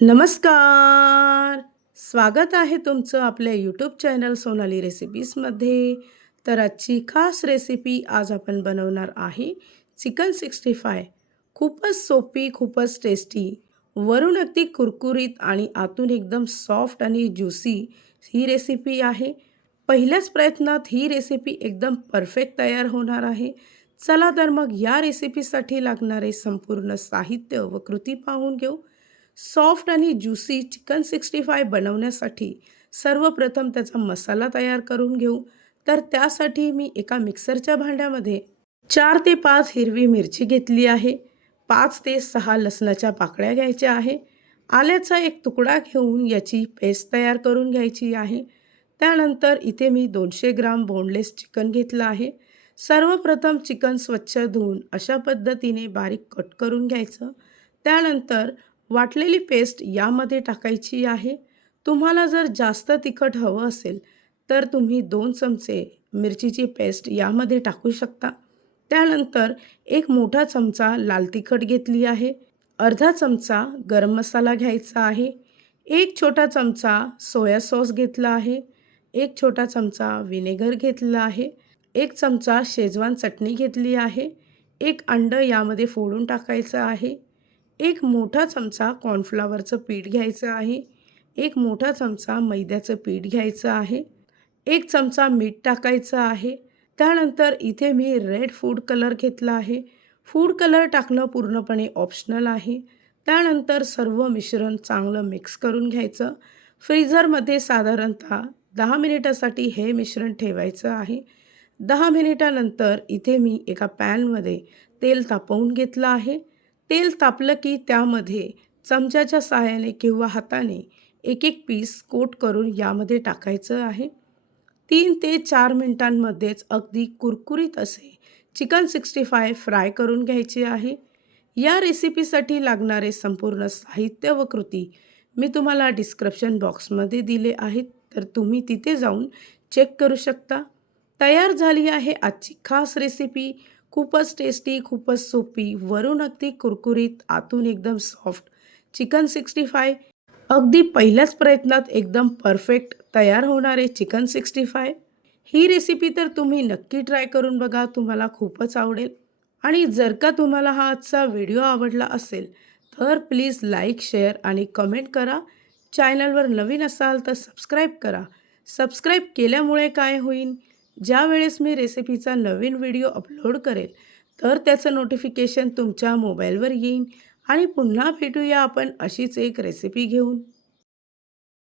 नमस्कार. स्वागत आहे तुमचं आपल्या यूट्यूब चॅनल सोनाली रेसिपीजमध्ये. तर आजची खास रेसिपी आज आपण बनवणार आहे चिकन 65. खूपच सोपी, खूपच टेस्टी. वरून अगदी कुरकुरीत आणि आतून एकदम सॉफ्ट आणि ज्युसी ही रेसिपी आहे. पहिल्याच प्रयत्नात ही रेसिपी एकदम परफेक्ट तयार होणार आहे. चला तर मग या रेसिपीसाठी लागणारे संपूर्ण साहित्य व कृती पाहून घेऊ. सॉफ्ट आणि ज्युसी चिकन 65 बनवण्यासाठी सर्वप्रथम त्याचा मसाला तयार करून घेऊ. तर त्यासाठी मी एका मिक्सरच्या भांड्यामध्ये 4 ते 5 हिरवी मिरची घेतली आहे. 5 ते 6 लसणाच्या पाकळ्या घ्यायच्या आहे. आल्याचा एक तुकडा घेऊन याची पेस्ट तयार करून घ्यायची आहे. त्यानंतर इथे मी 200 ग्राम बोनलेस चिकन घेतलं आहे. सर्वप्रथम चिकन स्वच्छ धुवून अशा पद्धतीने बारीक कट करून घ्यायचं. त्यानंतर वाटलेली पेस्ट यामध्ये टाकायची आहे. तुम्हाला जर जास्त तिखट हवं असेल तर तुम्ही 2 चमचे मिरचीची पेस्ट यामध्ये टाकू शकता. त्यानंतर एक मोठा चमचा लाल तिखट घेतली आहे. अर्धा चमचा गरम मसाला घ्यायचा आहे. एक छोटा चमचा सोया सॉस घेतला आहे. एक छोटा चमचा व्हिनेगर घेतला आहे. एक चमचा शेजवान चटणी घेतली आहे. एक अंड यामध्ये फोडून टाकायचं आहे. एक मोठा चमचा कॉर्नफ्लॉवरचं पीठ घ्यायचं आहे. एक मोठा चमचा मैद्याचं पीठ घ्यायचं आहे. एक चमचा मीठ टाकायचं आहे. त्यानंतर इथे मी रेड फूड कलर घेतला आहे. फूड कलर टाकणं पूर्णपणे ऑप्शनल आहे. त्यानंतर सर्व मिश्रण चांगलं मिक्स करून घ्यायचं. फ्रीझरमध्ये साधारणतः 10 मिनिटासाठी हे मिश्रण ठेवायचं आहे. 10 मिनिटानंतर इथे मी एका पॅनमध्ये तेल तापवून घेतलं आहे. तेल तापलं की त्यामध्ये चमच्याच्या सहाय्याने किंवा हाताने एक एक पीस कोट करून यामध्ये टाकायचं आहे. 3 ते 4 मिनिटांमध्येच अगदी कुरकुरीत असे चिकन 65 फ्राय करून घ्यायचे आहे. या रेसिपीसाठी लागणारे संपूर्ण साहित्य व कृती मी तुम्हाला डिस्क्रिप्शन बॉक्समध्ये दिले आहेत, तर तुम्ही तिथे जाऊन चेक करू शकता. तयार झाली आहे आजची खास रेसिपी. खूपच टेस्टी, खूपच सोपी, वरून अगदी कुरकुरीत, आतून एकदम सॉफ्ट चिकन 65. अगदी पहिल्याच प्रयत्नात एकदम परफेक्ट तयार होणारे चिकन 65. ही रेसिपी तर तुम्ही नक्की ट्राय करून बघा, तुम्हाला खूपच आवडेल. आणि जर का तुम्हाला हा आजचा व्हिडिओ आवडला असेल तर प्लीज लाईक, शेअर आणि कमेंट करा. चॅनलवर नवीन असाल तर सबस्क्राईब करा. सबस्क्राईब केल्यामुळे काय होईल, ज्या वेळेस मी रेसिपीचा नवीन व्हिडिओ अपलोड करेल तर त्याचं नोटिफिकेशन तुमच्या मोबाईलवर येईल. आणि पुन्हा भेटूया आपण अशीच एक रेसिपी घेऊन.